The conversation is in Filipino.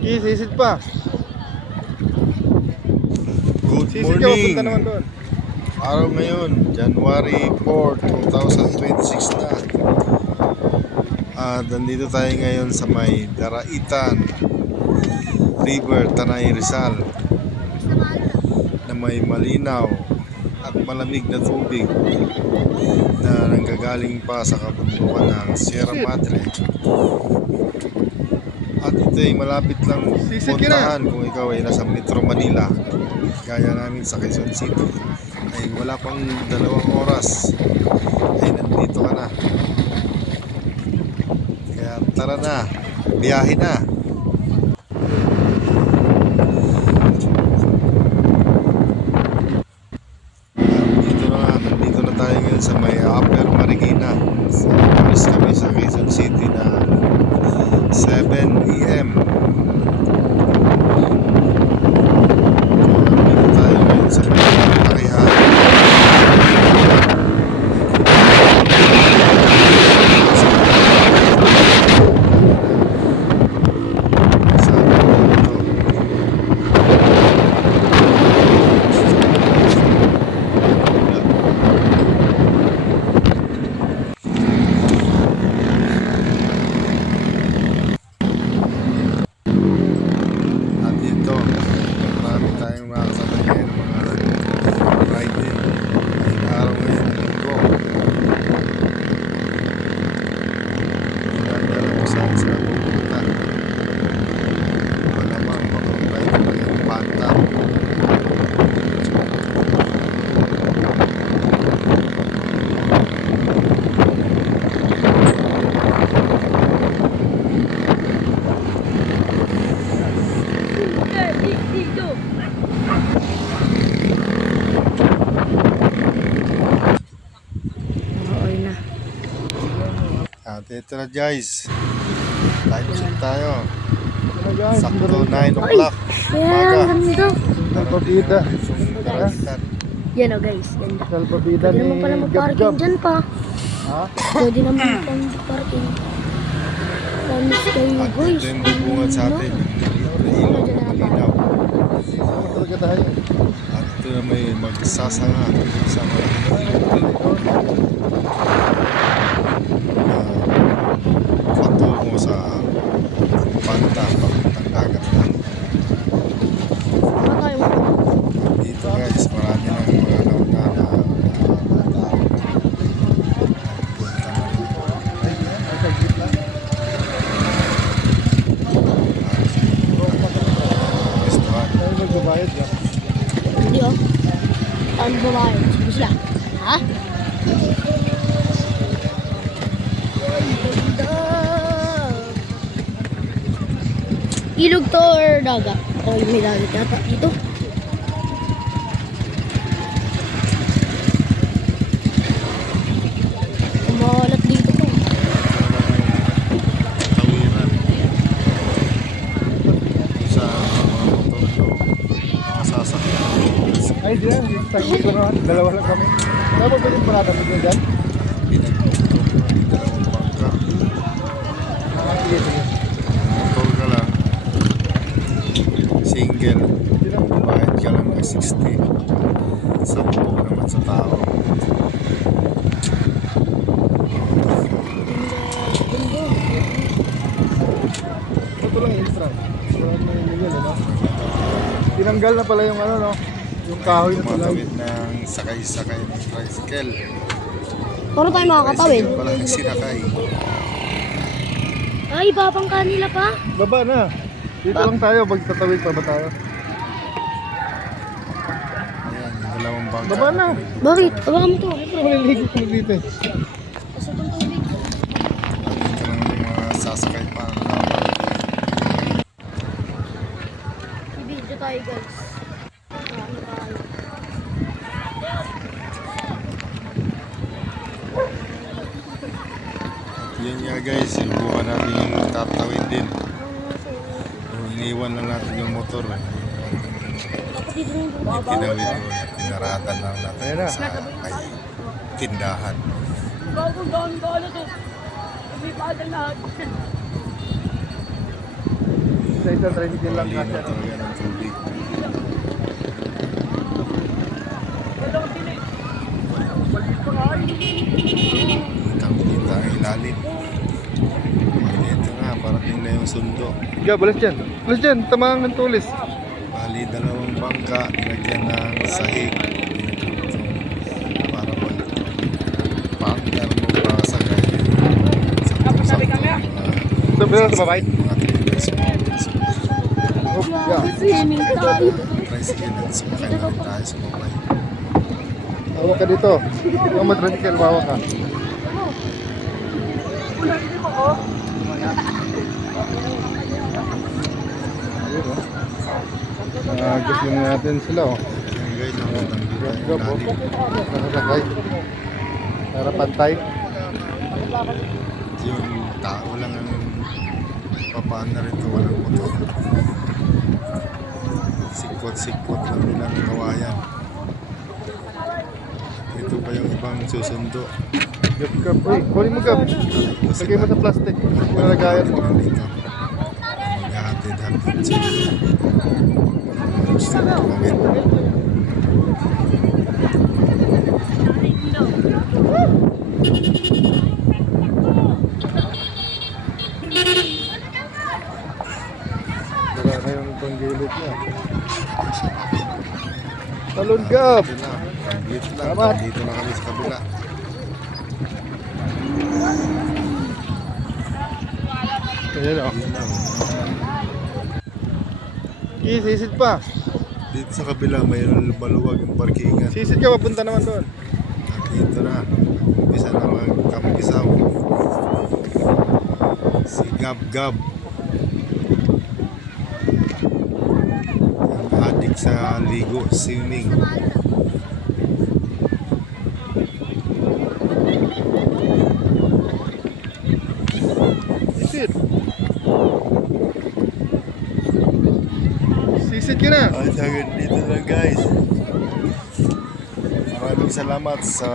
Sisid pa. Good Sisid ka, morning. punta naman doon. Araw ngayon, January 4, 2026 na. At nandito tayo ngayon sa may Daraitan River, Tanay Rizal, na may malinaw at malamig na tubig na nanggagaling pa sa kabundukan ng Sierra Madre. At ito ay malapit lang puntahan kung ikaw ay nasa Metro Manila, gaya namin sa Quezon City. Ay wala pang 2 oras ay nandito ka na. Kaya tara na, biyahe na. Nandito na tayo ngayon sa may Upper Marikina. Alis kami sa Quezon City na 7 AM. Nandito tayo ngayon sa may Takihan. At ito na guys, time check tayo. Sakto 9 o'clock umaga. Salpabida. Yan o guys, ganda. Salpabida Pwede ni naman pala mag-parking dyan pa. Ha? Pwede naman pala mag-parking. Promise kayo At guys. ito yung bubungad sa atin. Ilaw na malinaw. Talaga tayo. At ito na may magsasanga sa mga patungo sa Panta, papuntang dagat na. Dito guys, marami ng mga nauna na tao. Tayo magbabayad yan. Hindi o. Saan babae? Sige sila. Ha? Ilog to or dagat? Oh, may dagat yata dito. Umalat dito to. Tawiran sa mga motor o sasakyan. Ay, diyan. Tayo ko naman. Dalawa lang kami. Kaya mo pwedeng parada mo dyan? Pinagtutok ng dalawang bangka. Sige, sige. Motor ka lang, single, bayad ka lang ng 60. 10 naman sa tao. Ito lang extra. Wala na yung legal, ano? Tinanggal na pala yung ano, no? Yung kahoy na pala. Tumatawid ng sakay-sakay ng tricycle. Paano tayo makakatawid? Tricycle pala nagsinakay. Ay, babang kanila pa. Baba na. Dito lang tayo. Magtatawid pa ba tayo? Ayan, yung dalawang bangka. Baba na. Bakit? Abakan mo to. Siyempre maliligo ko dito eh. Kasi itong tubig. Dito naman yung mga sasakay pa. Ibidyo tayo guys. Marami tayo. Yan nga guys, subukan natin yung tatawid din. Iniwan lang natin yung motor. Dapat dito na yung baba. Tinawid ko, tinaratan lang natin Ayan na. sa may tindahan. Bagong gano'n to. Umipadal lahat. Sa isang tricycle lang Malinaw kasi. talaga ng tubig. Kitang-kita ang ilalim. Ito nga, parating na yung sundo. Ga, balas dyan. Balas dyan, tamahan ng tulis. Bali, dalawang bangka, nilagyan ng sahig. Para pag paandar mo pa sa kanya. Sabi na sa babae. Oh, ga. Swimming tayo. Tricycle at sumakay na rin tayo sa babae. Hawak ka dito. Huwag matricycle, hawak ka. Ayun, oh. Gusto natin sila, oh. Yung guys, nakatang dito ang Gab, oh. ilalim. Nakasakay. Para pantay. Yung tao lang ang papaandar ito, walang motor. Sikwat-sikwat lang nila ng kawayan. Ito pa yung ibang susundo. Gab, gab. Uy, kunin mo, gab. Lagay mo sa plastic. Nalagayan mo. Dito. Maghahatid-hatid sila. Gusto na tumawid. Wala na yung panggilid niya. Talon, gab. Ito na. Complete lang. Salamat. Dito na kami sa kabila. Ayan, oh. Yun lang. Sisid pa. Dito sa kabila mayroon maluwag yung parkingan. Sisid ka, papunta naman doon. At dito na. Umpisa na magkampisaw. Si Gab Gab. Ang adik sa ligo, swimming. Sisid. Sisid ka na. At hanggang dito lang guys. Maraming salamat sa